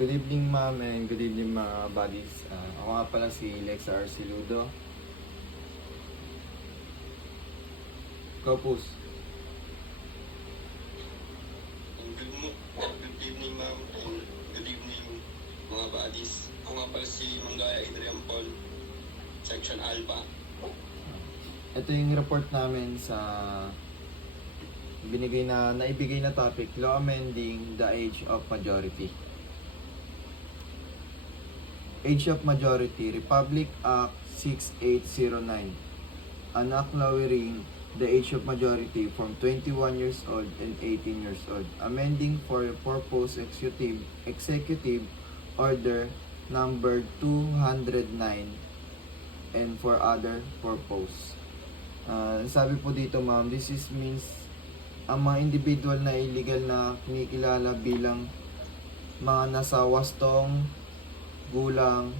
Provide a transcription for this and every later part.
Good evening ma'am and good evening mga buddies. Ako nga pala si Lexa Arciludo. Kapus. Good evening ma'am and good evening mga buddies. Ako nga pala si Manggaya Adrian Paul, Section Alpha. Ito yung report namin sa naibigay na topic, Law Amending the Age of Majority. Age of Majority, Republic Act 6809. An act lowering the age of majority from 21 years old and 18 years old. Amending for a purpose executive order number 209 and for other purpose. Sabi po dito ma'am, this means ang mga individual na illegal na kinikilala bilang mga nasa wastong gulang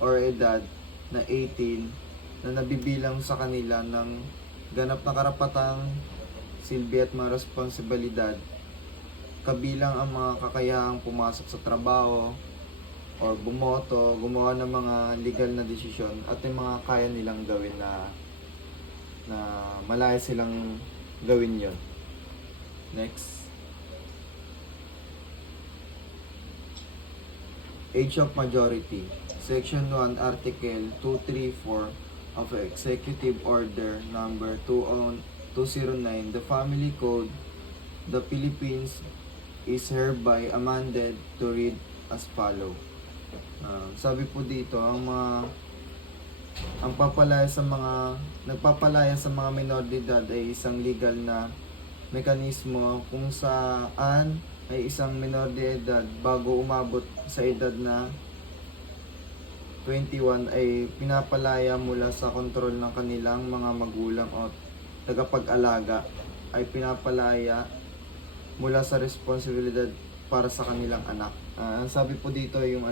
or edad na 18 na nabibilang sa kanila ng ganap na karapatang silbi at mga responsibilidad, kabilang ang mga kakayahang pumasok sa trabaho or bumoto, gumawa ng mga legal na desisyon at yung mga kaya nilang gawin na malaya silang gawin yon. Next. Age of Majority, Section 1, Article 234 of Executive Order Number 209, the Family Code, the Philippines is hereby amended to read as follow. Sabi po dito, nagpapalaya sa mga minor de edad ay isang legal na mekanismo kung saan ay isang minor de edad bago umabot sa edad na 21 ay pinapalaya mula sa kontrol ng kanilang mga magulang o tagapag-alaga, ay pinapalaya mula sa responsibilidad para sa kanilang anak. Ang sabi po dito yung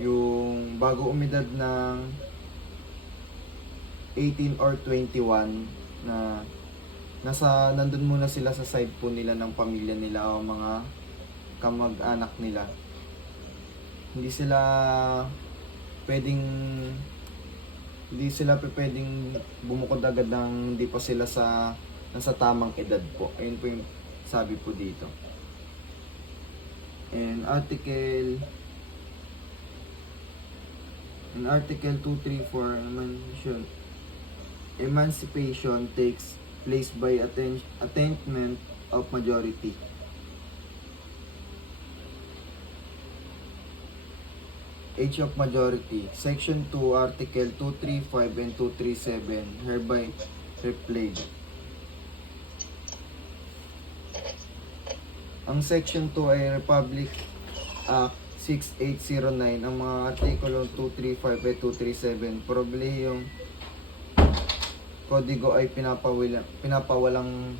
yung bago umidad ng 18 or 21 na nandun muna sila sa side po nila ng pamilya nila o mga kamag-anak nila. Hindi sila pwedeng bumukod agad ng hindi pa sila nasa tamang edad po. Ayun po yung sabi po dito. And Article 234 emancipation takes place by attainment of majority. Age of Majority, Section 2, Article 235 and 237 hereby repealed. Ang Section 2 ay Republic Act 6809. Ang mga artikulo 235 at 237, probably yung kodigo ay pinapawalang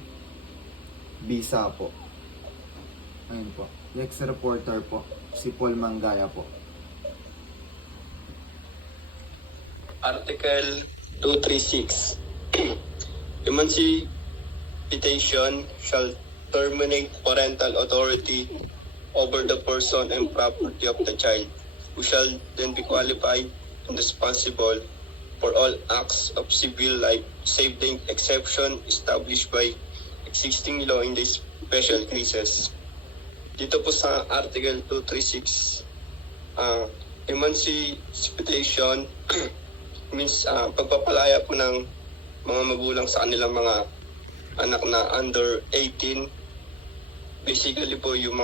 bisa po. Ayun po. Next reporter po, si Paul Manggaya po. Article 236. Emancipation shall terminate parental authority over the person and property of the child, who shall then be qualified and responsible for all acts of civil life, save the exception established by existing law in the special cases. Dito po sa Article 236, emancipation means pagpapalaya po ng mga magulang sa kanilang mga anak na under 18. Basically po yung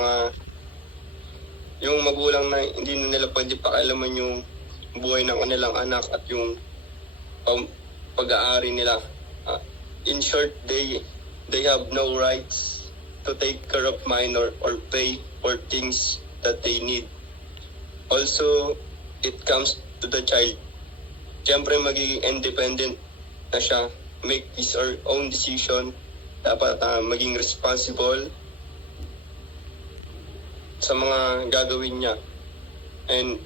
magulang na hindi na nila pwede pakialaman yung buhay ng kanilang anak at yung pag-aari nila. In short, they have no rights to take care of minor or pay for things that they need. Also, it comes to the child. Siyempre, magiging independent na siya, make his or own decision, dapat maging responsible sa mga gagawin niya. And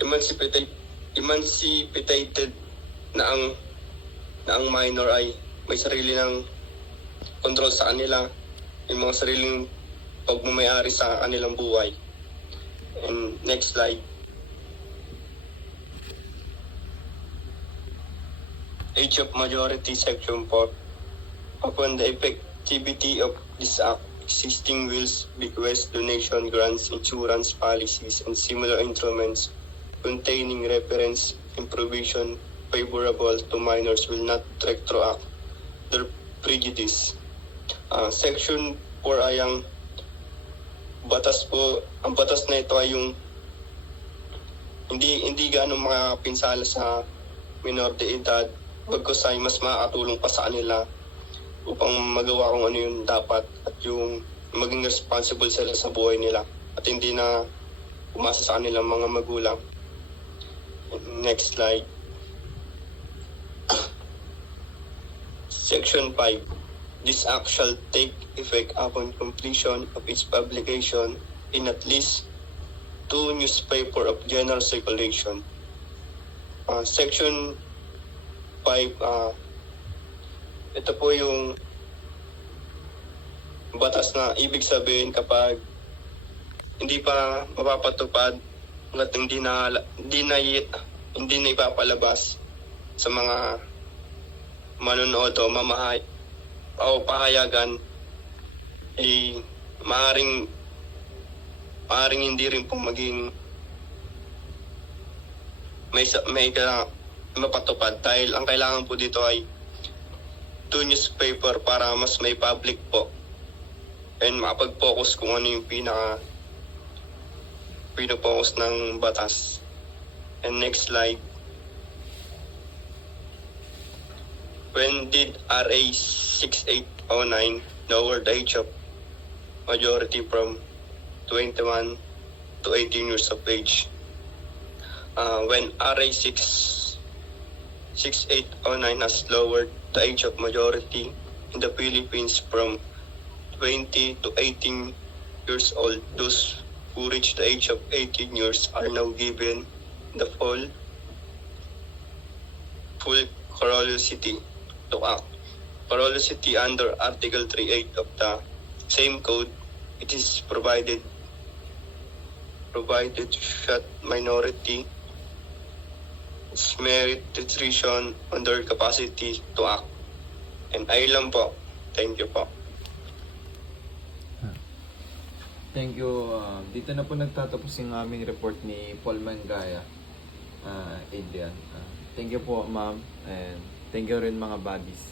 emancipated na ang minor ay may sarili ng control sa kanila, yung mga sariling pagmamayari sa kanilang buhay. And next slide. Age of majority, Section 4. Upon the effectivity of this act, existing wills, bequests, donation, grants, insurance policies, and similar instruments containing reference and provision favorable to minors will not retroact their prejudice. Section 4 ay ang batas po. Ang batas na ito ay yung hindi gaano makapinsala sa minor de edad, pagkos ay mas makakatulong pa sa kanila upang magawa kung ano yung dapat at yung maging responsible sila sa buhay nila at hindi na umasa sa kanilang mga magulang. Next slide. Section 5. This act shall take effect upon completion of its publication in at least 2 newspaper of general circulation. Section 5, ito po yung batas na ibig sabihin kapag hindi pa mapapatupad at hindi na ipapalabas sa mga manonood o pahayagan, maaring hindi rin po maging may mapatupad dahil ang kailangan po dito ay 2 newspaper para mas may public po and makapag-focus kung ano yung pino-focus ng batas. And next slide. When did RA 6809 lower the age of majority from 21 to 18 years of age? When RA 6809 has lowered the age of majority in the Philippines from 20 to 18 years old, those who reach the age of 18 years are now given the full curiosity to act. Curiosity under Article 38 of the same code, it is provided that minority merit restriction on their capacity to act. And ayun lang po. Thank you po. Thank you. Dito na po nagtatapos yung aming report ni Paul Mangaya, Adrian. Thank you po, ma'am. And thank you rin mga buddies.